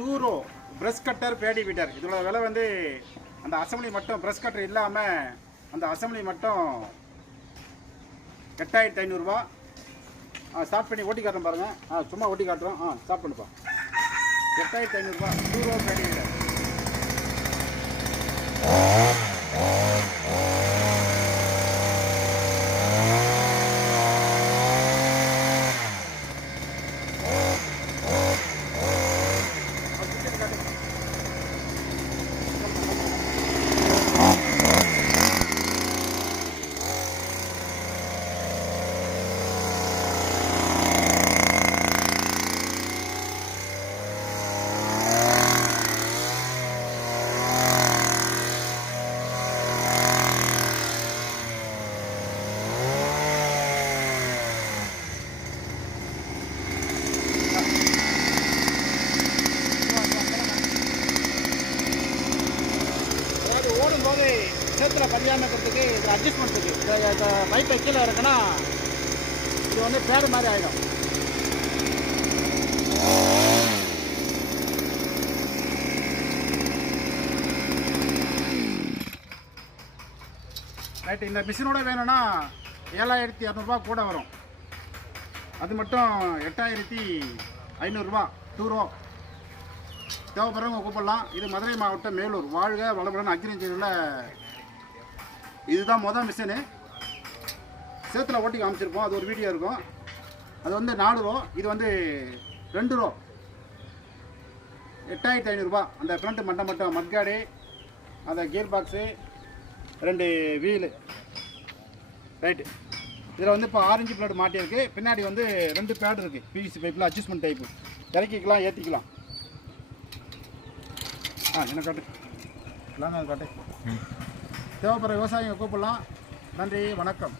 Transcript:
டூரோ brush cutter Bedi weeder. இதோட விலை வந்து அந்த அசம்பிளி மட்டும் ப்ரஷ் கட்டர் இல்லாமல் அந்த அசம்பிளி மட்டும் 8500 ரூபா. ஸ்டார்ட் பண்ணி ஓட்டி காட்டுறோம் பாருங்கள். சும்மா ஓட்டி காட்டுறோம். ஸ்டார்ட் பண்ணுப்பா. 8500 ரூபா டூரோ பேடி வீட்டர். ஓடும்போது சேத்துல பதியாமல் இருக்கிறதுக்கு இது அட்ஜஸ்ட்மெண்ட் இருக்குது. பைப்பை கீழே இருக்குன்னா இது வந்து பேடு மாதிரி ஆகிடும். ரைட்டு. இந்த மிஷினோட வேணும்னா 7200 ரூபா கூட வரும். அது மட்டும் 8500 ரூபா டூரோ. தேவைப்படுறவங்க கூப்பிடலாம். இது மதுரை மாவட்டம் மேலூர். வாழ்க வளமுடன் அக்ரிகல்ச்சரில் இதுதான் மொதல் மிஷினு. சேத்துல ஓட்டி காமிச்சிருப்போம். அது ஒரு வீடியோ இருக்கும். அது வந்து 4 ரூபா. இது வந்து 2 ரூபா. 8500 ரூபா. அந்த ஃப்ரண்ட் மட்டும் மட்காடு, அந்த கியர் பாக்ஸு, 2 வீலு. ரைட்டு. இதில் வந்து இப்போ ஆரஞ்சு பிளேட் மாட்டியிருக்கு. பின்னாடி வந்து 2 பேட் இருக்குது. பிவிசி பைப்பில் அட்ஜஸ்ட்மெண்ட் டைப்பு. இறக்கிக்கலாம், ஏற்றிக்கலாம். என்ன காட்டு இல்லாமல் காட்டு. தேவைப்படுற விவசாயிங்க கூப்பிடலாம். நன்றி, வணக்கம்.